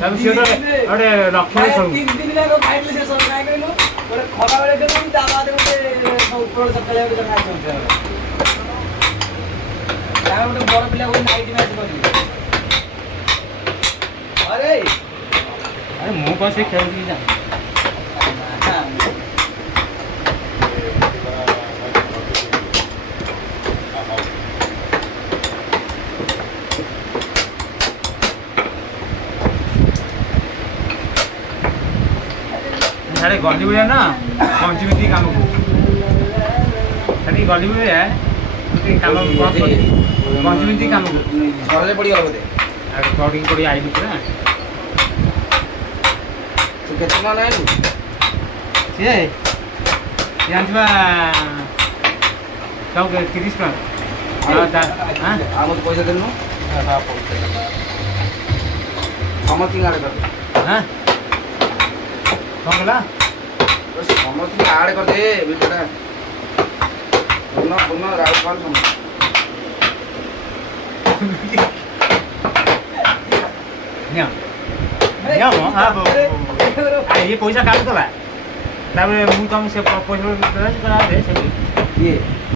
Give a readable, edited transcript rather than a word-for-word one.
ତାକୁ ସିଏ ଗୋଟେ ଲକ୍ଷ୍ୟ ଖେଳୁ 3 ଦିନ ଯାକ ଖାଇଥିଲେ ସେ ସବୁ କାଇଁ କହିଲୁ ଗୋଟେ ଖରା ବେଳେ ଦେବୁ ତା ବାଦେ ଗୋଟେ ଉପର ସକାଳେ ଗୋଟେ ଖାଇଛନ୍ତି ତାର ଗୋଟେ ବଡ଼ ପିଲା ଗୋଟେ ନାଇଟ୍ ମ୍ୟାଚ୍ କରିବେ ଆରେ ମୁଁ କଣ ସେ ଖେଳୁଛି ଜାଣି सारे गली भैया ना पंचमी काम को गली भैया काम पंचमी काम को ଘରରେ ପଡ଼ିଗଲା ବୋଧେ पड़ी पड़ी आइलु पूरा ତୁ କେତେ ଟଙ୍କା ଆଣିଲୁ सी जानवा सब 30 टका ଆଉ ମୋତେ ପଇସା ଦେଲୁ ସମସ୍ତଙ୍କୁ ଆଡ଼େ କରିଦେ हाँ कौन बोला ସମସ୍ତଙ୍କୁ ଆଡ଼େ କରିଦେ ଭିଡ଼ିଓଟା ପୂର୍ଣ୍ଣ ରାହୁଲ ପାଲ ସମସ୍ତ ये पैसा काटला तापर मु तुम से पैसा दे କିଏ